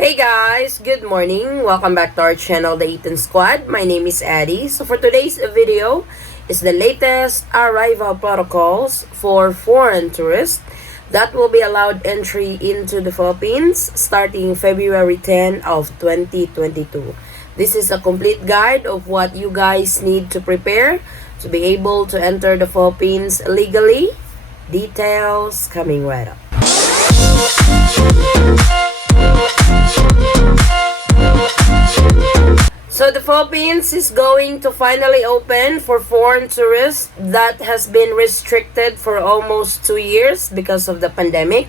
Hey guys, good morning. Welcome back to our channel, the Eaton Squad. My name is Addie. So for today's video is the latest arrival protocols for foreign tourists that will be allowed entry into the Philippines starting February 10 of 2022. This is a complete guide of what you guys need to prepare to be able to enter the Philippines legally. Details coming right up. So the Philippines is going to finally open for foreign tourists that has been restricted for almost 2 years because of the pandemic.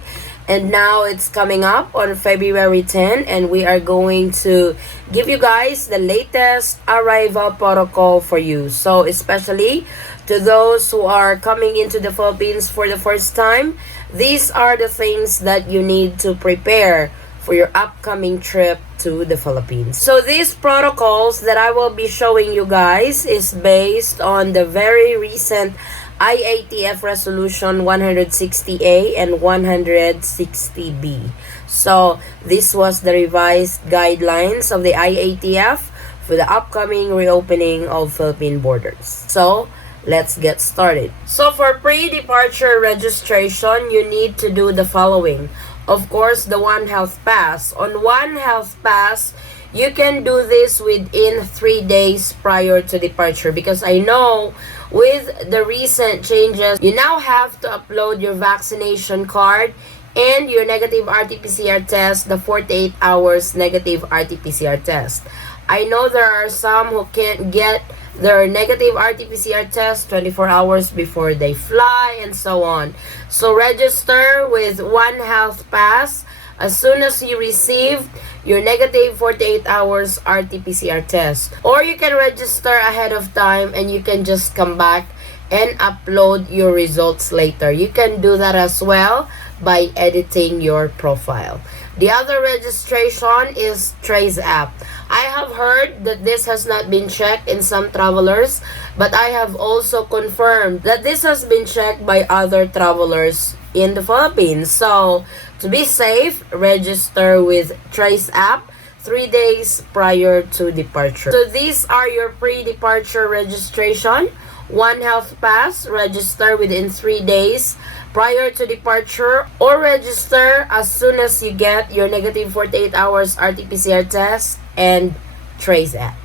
And now it's coming up on February 10 and we are going to give you guys the latest arrival protocol for you. So especially to those who are coming into the Philippines for the first time, these are the things that you need to prepare for your upcoming trip to the Philippines. So these protocols that I will be showing you guys is based on the very recent IATF Resolution 160A and 160B. So this was the revised guidelines of the IATF for the upcoming reopening of Philippine borders. So let's get started. So for pre-departure registration, you need to do the following. Of course, the One Health Pass. On One Health Pass, you can do this within 3 days prior to departure because I know with the recent changes, you now have to upload your vaccination card and your negative RT-PCR test, the 48 hours negative RT-PCR test. I know there are some who can't get their negative RT-PCR test 24 hours before they fly and so on. So register with One Health Pass as soon as you receive your negative 48 hours RT-PCR test. Or you can register ahead of time and you can just come back and upload your results later. You can do that as well by editing your profile. The other registration is Trace app. I have heard that this has not been checked in some travelers, but I have also confirmed that this has been checked by other travelers in the Philippines. So, to be safe, register with Trace app 3 days prior to departure. So, these are your pre-departure registration. One Health Pass, register within 3 days prior to departure or register as soon as you get your negative 48 hours RT-PCR test and Trace app.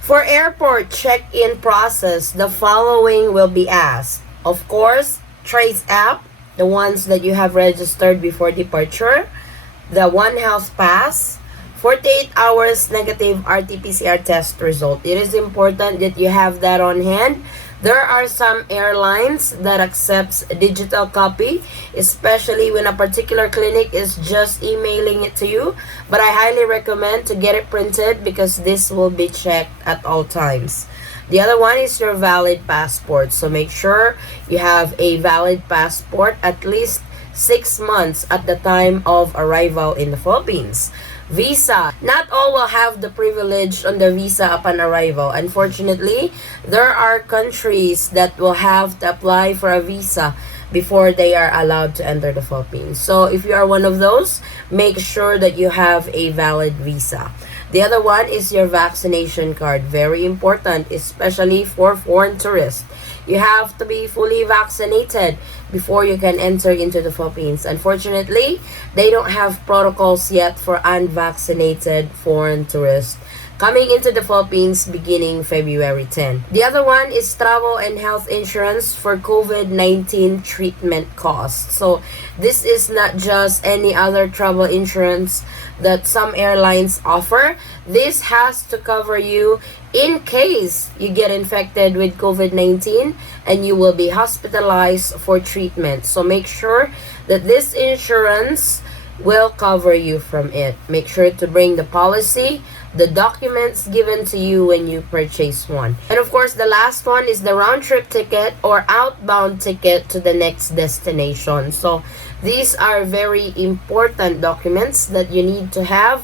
For airport check-in process, the following will be asked. Of course, Trace app, the ones that you have registered before departure, the One Health Pass, 48 hours negative RT-PCR test result. It is important that you have that on hand. There are some airlines that accepts digital copy, especially when a particular clinic is just emailing it to you. But I highly recommend to get it printed because this will be checked at all times. The other one is your valid passport. So make sure you have a valid passport at least 6 months at the time of arrival in the Philippines. Visa. Not all will have the privilege on the visa upon arrival. Unfortunately, there are countries that will have to apply for a visa before they are allowed to enter the Philippines. So if you are one of those, make sure that you have a valid visa. The other one is your vaccination card. Very important, especially for foreign tourists. You have to be fully vaccinated before you can enter into the Philippines. Unfortunately, they don't have protocols yet for unvaccinated foreign tourists coming into the Philippines beginning February 10. The other one is travel and health insurance for COVID-19 treatment costs. So this is not just any other travel insurance that some airlines offer. This has to cover you in case you get infected with COVID-19 and you will be hospitalized for treatment. So make sure that this insurance will cover you from it. Make sure to bring the policy, the documents given to you when you purchase one. And of course, the last one is the round trip ticket or outbound ticket to the next destination. So these are very important documents that you need to have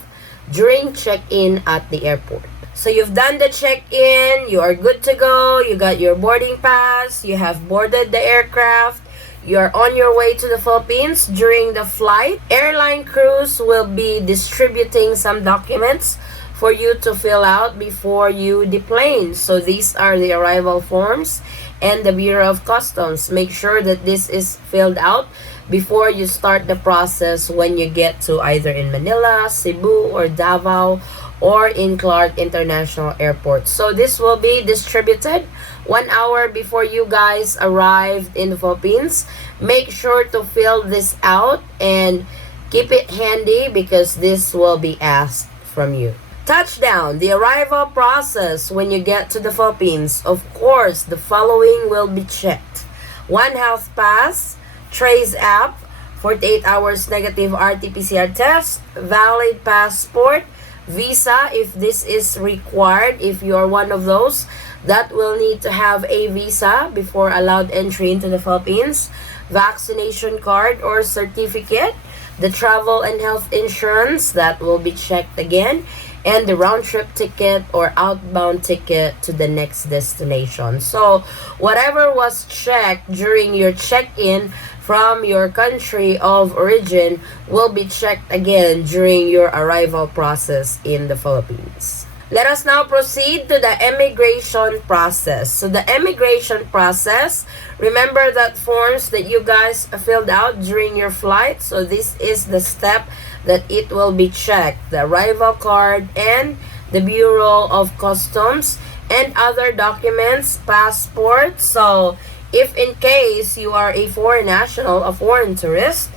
during check-in at the airport. So you've done the check-in, you are good to go, you got your boarding pass, you have boarded the aircraft, you're on your way to the Philippines. During the flight, airline crews will be distributing some documents for you to fill out before you deplane. So these are the arrival forms and the Bureau of Customs. Make sure that this is filled out before you start the process when you get to either in Manila, Cebu, or Davao, or in Clark International Airport. So this will be distributed 1 hour before you guys arrive in the Philippines. Make sure to fill this out and keep it handy because this will be asked from you. Touchdown, the arrival process when you get to the Philippines. Of course, the following will be checked. One health pass, Trace app, 48 hours negative RT-PCR test, valid passport, visa if this is required. If you are one of those that will need to have a visa before allowed entry into the Philippines, vaccination card or certificate, the travel and health insurance that will be checked again, and the round-trip ticket or outbound ticket to the next destination. So whatever was checked during your check-in from your country of origin will be checked again during your arrival process in the Philippines. Let us now proceed to the immigration process. So the immigration process, remember that forms that you guys filled out during your flight. So this is the step that it will be checked. The arrival card and the Bureau of Customs and other documents, passport. So if in case you are a foreign national, a foreign tourist,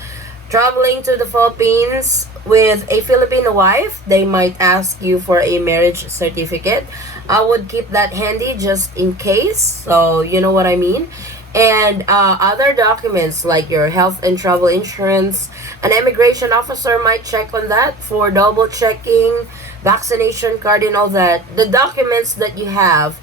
traveling to the Philippines with a Filipino wife, they might ask you for a marriage certificate. I would keep that handy just in case. So you know what I mean. And other documents like your health and travel insurance, an immigration officer might check on that for double checking, vaccination card and all that. The documents that you have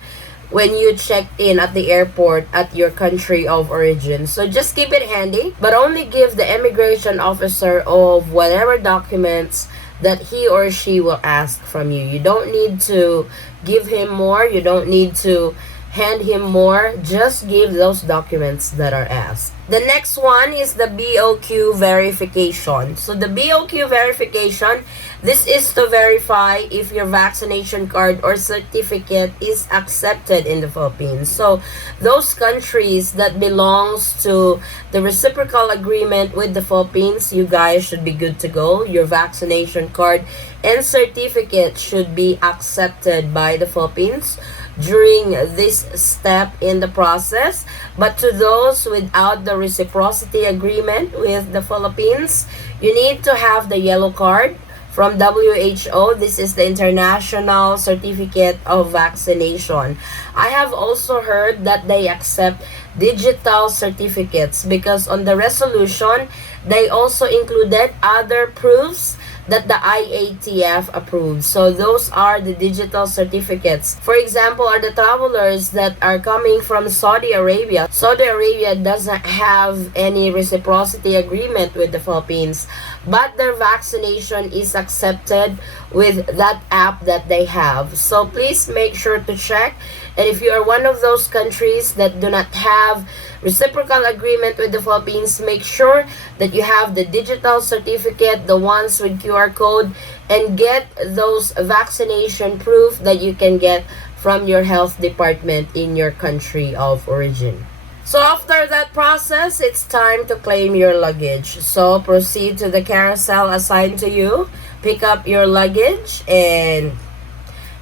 when you check in at the airport at your country of origin. So just keep it handy, but only give the immigration officer of whatever documents that he or she will ask from you. You don't need to give him more. You don't need to hand him more. Just give those documents that are asked. The next one is the BoQ verification. So the BoQ verification, this is to verify if your vaccination card or certificate is accepted in the Philippines. So those countries that belongs to the reciprocal agreement with the Philippines, you guys should be good to go. Your vaccination card and certificate should be accepted by the Philippines during this step in the process. But to those without the reciprocity agreement with the Philippines, you need to have the yellow card from WHO. This is the International Certificate of Vaccination. I have also heard that they accept digital certificates because on the resolution, they also included other proofs that the IATF approves. So those are the digital certificates. For example, are the travelers that are coming from Saudi Arabia. Saudi Arabia doesn't have any reciprocity agreement with the Philippines, but their vaccination is accepted with that app that they have. So please make sure to check. And if you are one of those countries that do not have reciprocal agreement with the Philippines, make sure that you have the digital certificate, the ones with QR code, and get those vaccination proof that you can get from your health department in your country of origin. So after that process, it's time to claim your luggage. So proceed to the carousel assigned to you, pick up your luggage, and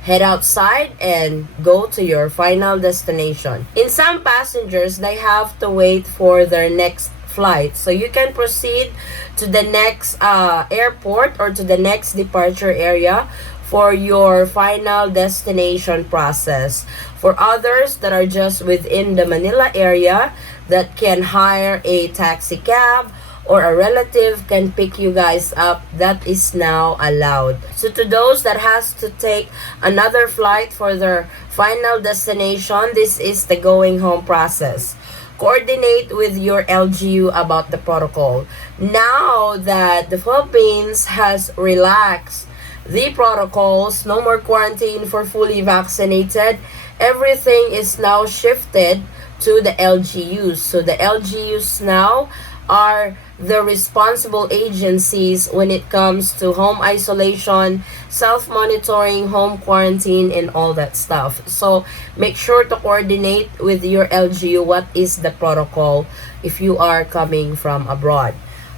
head outside and go to your final destination. In some passengers, they have to wait for their next flight. So you can proceed to the next airport or to the next departure area for your final destination process. For others that are just within the Manila area that can hire a taxi cab or a relative can pick you guys up, that is now allowed. So to those that has to take another flight for their final destination, this is the going home process. Coordinate with your LGU about the protocol. Now that the Philippines has relaxed the protocols, no more quarantine for fully vaccinated, everything is now shifted to the LGUs. So the LGUs now are the responsible agencies when it comes to home isolation, self-monitoring, home quarantine, and all that stuff. So make sure to coordinate with your LGU what is the protocol if you are coming from abroad.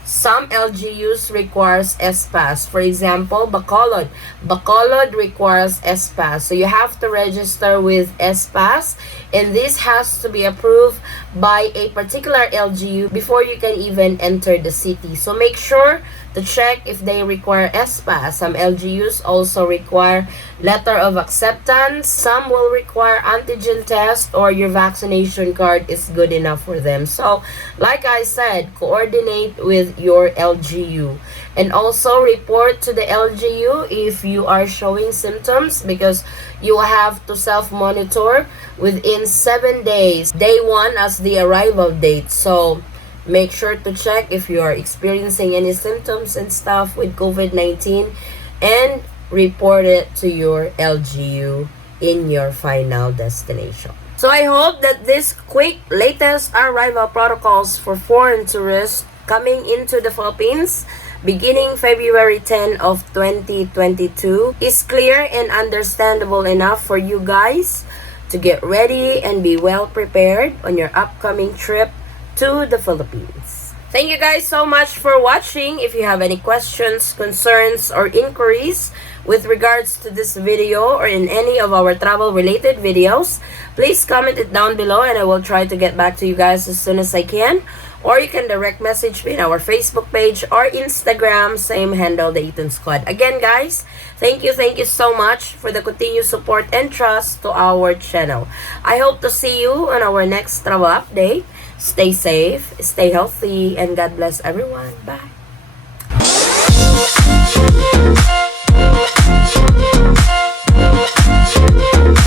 Some LGUs requires S-Pass. For example, Bacolod. Bacolod requires S-Pass. So you have to register with S-Pass, and this has to be approved by a particular LGU before you can even enter the city. So make sure to check if they require S-Pass. Some LGUs also require letter of acceptance. Some will require antigen test, or your vaccination card is good enough for them. So like I said, coordinate with your LGU, and also report to the LGU if you are showing symptoms, because you have to self-monitor within 7 days, day 1 as the arrival date. So make sure to check if you are experiencing any symptoms and stuff with COVID-19, and report it to your LGU in your final destination. So I hope that this quick latest arrival protocols for foreign tourists coming into the Philippines beginning February 10 of 2022 is clear and understandable enough for you guys to get ready and be well prepared on your upcoming trip to the Philippines. Thank you guys so much for watching. If you have any questions, concerns, or inquiries with regards to this video or in any of our travel related videos, please comment it down below and I will try to get back to you guys as soon as I can. Or you can direct message me in our Facebook page or Instagram, same handle, the Eaton Squad. Again guys, thank you so much for the continued support and trust to our channel. I hope to see you on our next travel update. Stay safe, stay healthy, and God bless everyone. Bye.